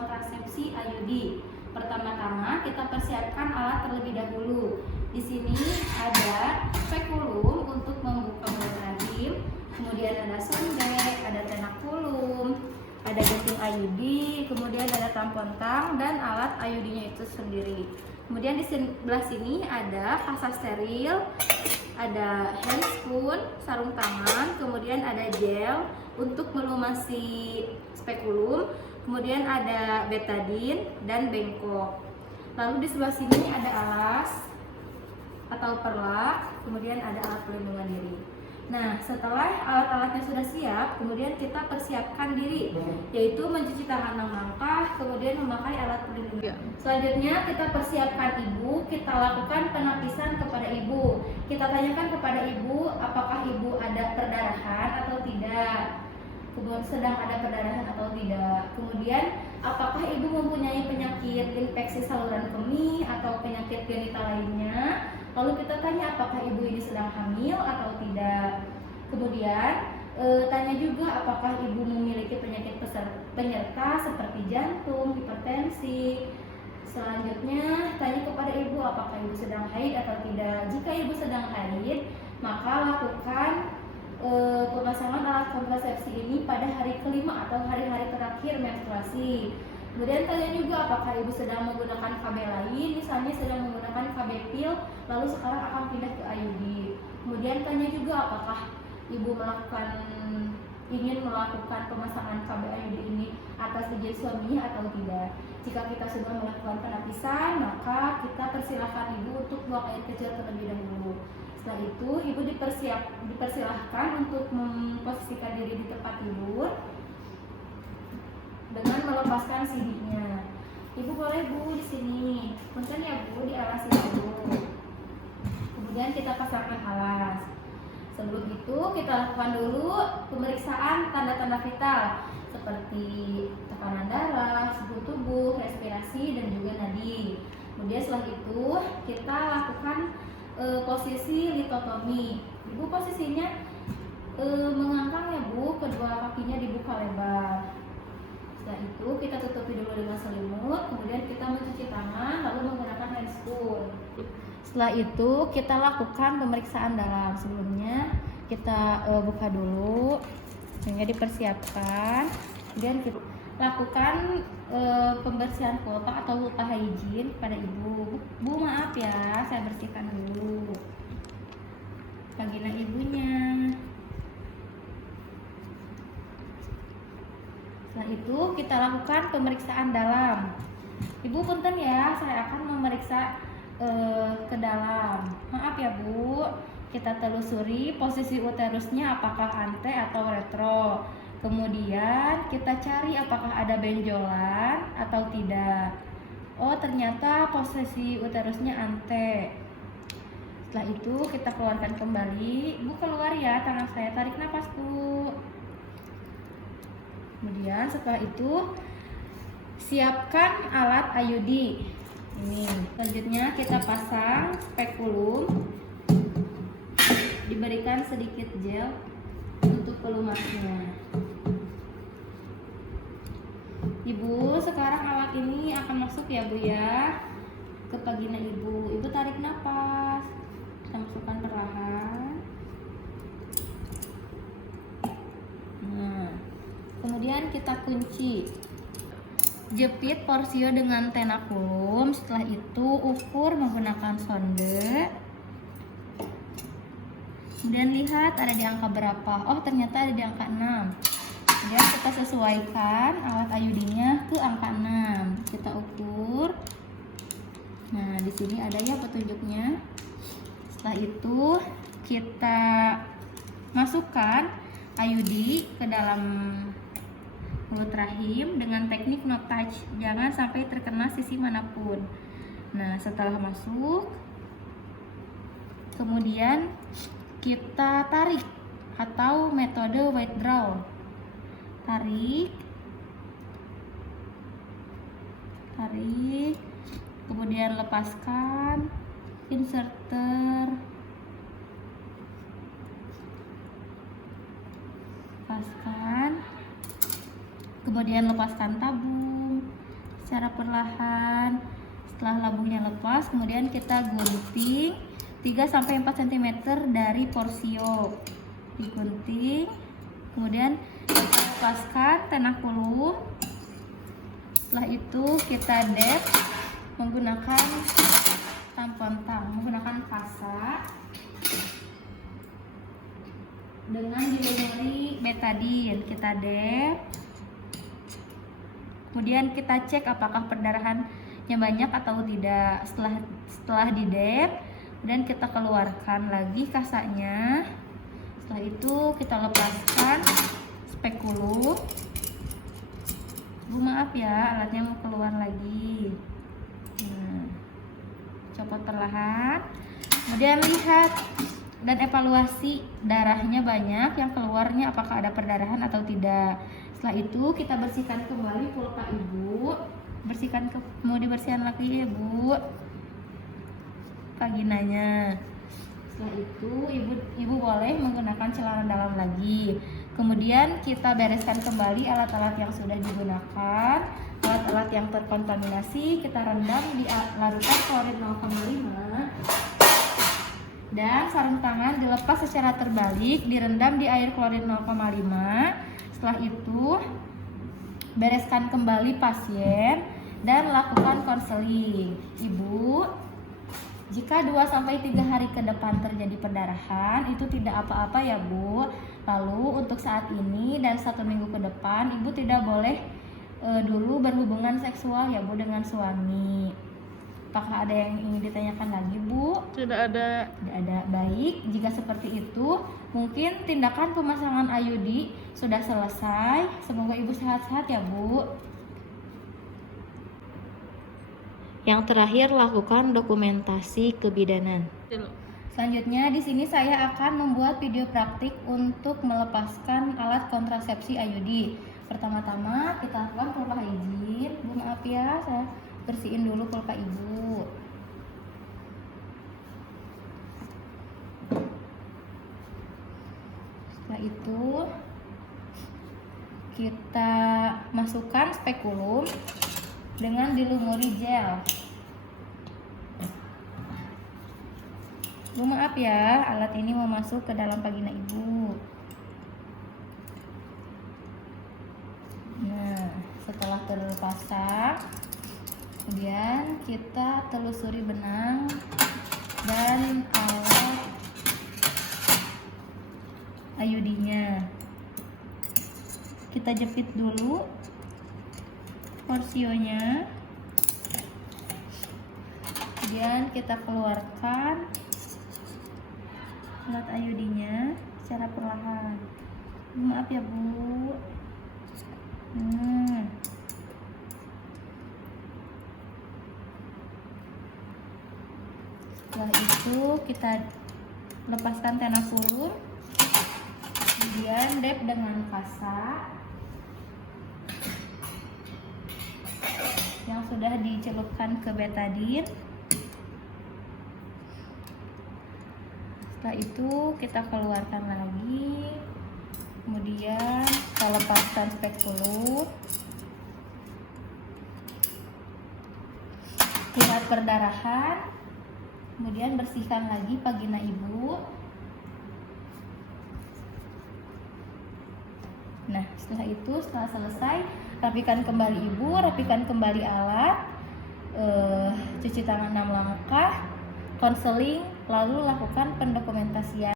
kontrasepsi IUD. Pertama-tama kita persiapkan alat terlebih dahulu. Di sini ada spekulum untuk membuka mulut rahim, kemudian ada sonde, ada tenakulum, ada genting IUD, kemudian ada tampon tang dan alat IUD-nya itu sendiri. Kemudian di sebelah sini ada kasa steril, ada hand spoon, sarung tangan, kemudian ada gel untuk melumasi spekulum, kemudian ada betadine dan bengkok. Lalu di sebelah sini ada alas atau perlak, kemudian ada alat pelindungan diri. Nah, setelah alat-alatnya sudah siap, kemudian kita persiapkan diri, yaitu mencuci tangan 6 langkah, kemudian memakai alat pelindung diri. Selanjutnya kita persiapkan ibu, kita lakukan penapisan kepada ibu. Kita tanyakan kepada ibu apakah ibu ada perdarahan atau tidak, kemudian sedang ada perdarahan atau tidak. Kemudian apakah ibu mempunyai penyakit infeksi saluran kemih atau penyakit genital lainnya. Lalu kita tanya apakah ibu ini sedang hamil atau tidak. Kemudian tanya juga apakah ibu memiliki penyakit penyerta seperti jantung, hipertensi. Selanjutnya tanya kepada ibu apakah ibu sedang haid atau tidak. Jika ibu sedang haid, maka lakukan pemasangan alat kontrasepsi ini pada hari kelima atau hari-hari terakhir menstruasi. Kemudian tanya juga apakah ibu sedang menggunakan KB lain, misalnya sedang menggunakan KB pil, lalu sekarang akan pindah ke IUD. Kemudian tanya juga apakah ibu ingin melakukan pemasangan KB IUD ini atas izin suaminya atau tidak. Jika kita sudah melakukan penapisan, maka kita persilahkan ibu untuk buang air kecil terlebih dahulu. Setelah itu, ibu dipersilahkan untuk memposisikan diri di tempat tidur dengan melepaskan sidinya. Ibu boleh bu di sini, punten ya bu, dialasin dulu. Kemudian kita pasangkan alas. Sebelum itu kita lakukan dulu pemeriksaan tanda-tanda vital seperti tekanan darah, suhu tubuh, respirasi dan juga nadi. Kemudian setelah itu kita lakukan posisi litotomi. Ibu posisinya mengangkang ya bu, kedua kakinya dibuka lebar. Setelah itu kita tutupi dulu dengan selimut, kemudian kita mencuci tangan lalu menggunakan hand spoon. Setelah itu kita lakukan pemeriksaan dalam. Sebelumnya kita buka dulu sehingga dipersiapkan. Kemudian kita lakukan pembersihan kuota atau lupa hygiene pada ibu. Bu maaf ya, saya bersihkan dulu vagina ibunya. Setelah itu kita lakukan pemeriksaan dalam. Ibu punten ya, saya akan memeriksa ke dalam. Maaf ya bu, kita telusuri posisi uterusnya apakah ante atau retro. Kemudian kita cari apakah ada benjolan atau tidak. Oh ternyata posisi uterusnya ante. Setelah itu kita keluarkan kembali. Bu keluar ya tangan saya, tarik nafas bu. Kemudian setelah itu siapkan alat IUD ini. Selanjutnya kita pasang spekulum, diberikan sedikit gel untuk pelumasnya. Ibu, sekarang alat ini akan masuk ya bu ya ke vagina ibu. Ibu tarik nafas, kita masukkan perlahan. Kemudian kita kunci, jepit porsio dengan tenakulum. Setelah itu ukur menggunakan sonde. Kemudian lihat ada di angka berapa. Oh ternyata ada di angka 6. Kemudian kita sesuaikan alat IUD-nya ke angka 6. Kita ukur. Nah di sini ada ya petunjuknya. Setelah itu kita masukkan IUD ke dalam mulut rahim dengan teknik no touch, jangan sampai terkena sisi manapun. Nah setelah masuk, kemudian kita tarik atau metode withdraw. Tarik, kemudian lepaskan inserter, lepaskan, kemudian lepaskan tabung, secara perlahan. Setelah labunya lepas, kemudian kita gunting 3-4 cm dari porsio. Digunting, kemudian kita lepaskan tenakulum. Setelah itu kita dep menggunakan tampon tang, menggunakan kasa dengan dilumuri betadin. Kita dep, kemudian kita cek apakah perdarahannya banyak atau tidak. Setelah didep, dan kita keluarkan lagi kasanya. Setelah itu kita lepaskan spekulum. Bu, maaf ya, alatnya mau keluar lagi. Nah, copot perlahan, kemudian lihat dan evaluasi darahnya banyak yang keluarnya, apakah ada perdarahan atau tidak. Setelah itu kita bersihkan kembali pulpa ibu. Mau dibersihkan lagi ya Bu, vaginanya. Setelah itu ibu boleh menggunakan celana dalam lagi. Kemudian kita bereskan kembali alat-alat yang sudah digunakan. Alat-alat yang terkontaminasi kita rendam di larutan klorin 0,5. Dan sarung tangan dilepas secara terbalik, direndam di air klorin 0,5. Setelah itu bereskan kembali pasien dan lakukan konseling. Ibu, jika 2-3 hari ke depan terjadi perdarahan, itu tidak apa-apa ya Bu. Lalu untuk saat ini dan 1 minggu ke depan, ibu tidak boleh dulu berhubungan seksual ya Bu dengan suami. Apakah ada yang ingin ditanyakan lagi Bu? Tidak ada. Tidak ada. Baik, jika seperti itu, mungkin tindakan pemasangan IUD sudah selesai. Semoga ibu sehat-sehat ya Bu. Yang terakhir, lakukan dokumentasi kebidanan. Selanjutnya di sini saya akan membuat video praktik untuk melepaskan alat kontrasepsi IUD. Pertama-tama kita lakukan pulpa higien. Bu, maaf ya, saya bersihin dulu pulpa ibu. Setelah itu kita masukkan spekulum dengan dilumuri gel. Bu, maaf ya, alat ini mau masuk ke dalam vagina ibu. Nah, setelah terpasang, kemudian kita telusuri benang dan alat IUD-nya. Kita jepit dulu porsionya, kemudian kita keluarkan alat IUD-nya secara perlahan. Maaf ya Bu. Setelah itu kita lepaskan tenakulum, kemudian dep dengan kasa yang sudah dicelupkan ke betadin. Setelah itu kita keluarkan lagi, kemudian kita lepaskan spekulum. Lihat perdarahan, kemudian bersihkan lagi vagina ibu. Nah, setelah itu, setelah selesai, rapikan kembali ibu, rapikan kembali alat, cuci tangan 6 langkah, konseling, lalu lakukan pendokumentasian.